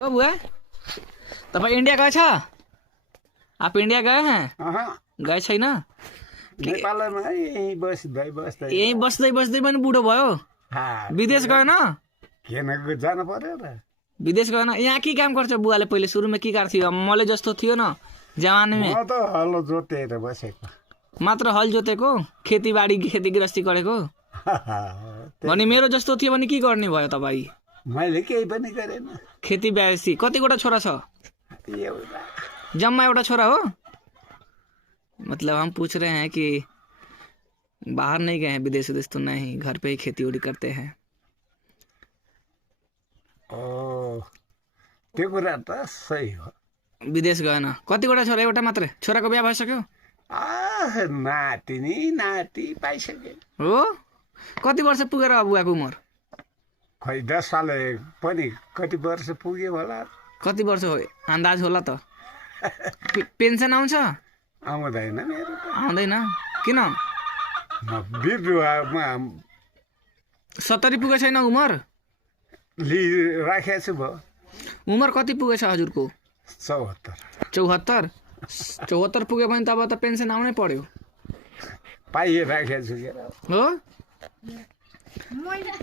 ओ बुआ, तपाईँ इंडिया गए छ? आप इंडिया गए हैं? गए छैन? नेपालमा यही बस्दै बस्दै यही बस्दै बस्दै पनि बुढो भयो। विदेश गएन? किन जानु पर्यो र? विदेश गएन? यहाँ के काम गर्छ बुवाले? पहिले सुरुमा के गर्थ्यो? मलाई जस्तो थियो न जवानीमा? म त हलो जोतेर बसेको। मात्र हल जोतेको? खेतीबाडी खेती गृहस्थी गरेको? भने मेरो जस्तो थियो भने के गर्ने भयो तपाईँ? मैले केही पनि गरेन। खेती गृहस्थी। कतिवटा छोरा छ? एउटा। जम्मा एउटा छोरा हो? मतलब हम पूछ रहे हैं कि बाहर नहीं गए हैं, विदेश विदेश तो नहीं, घर पे ही खेती उड़ी करते हैं। ओ त्यो कुरा त सही हो। विदेश गएन? कतिवटा छोरा? एउटा मात्रै? छोराको बिहा भइसक्यो? नातिनी नाति पाइसके। हो? कति वर्ष पुगेर बुवाको उमर? खै 10 साल पनि कति वर्ष पुग्यो होला। कति वर्ष हो अन्दाज होला त? पेन्सन आउँछ? आउँदैन मेरो त। आउँदैन? किन? म बिरुवामा 70 पुगेको छैन उमर? राखेको छु भयो। उमर कति पुगेछ हजुरको? 74 74 पुग्यो भने तब त पेन्सन आउनै पर्यो। पाइराखेको छु हो?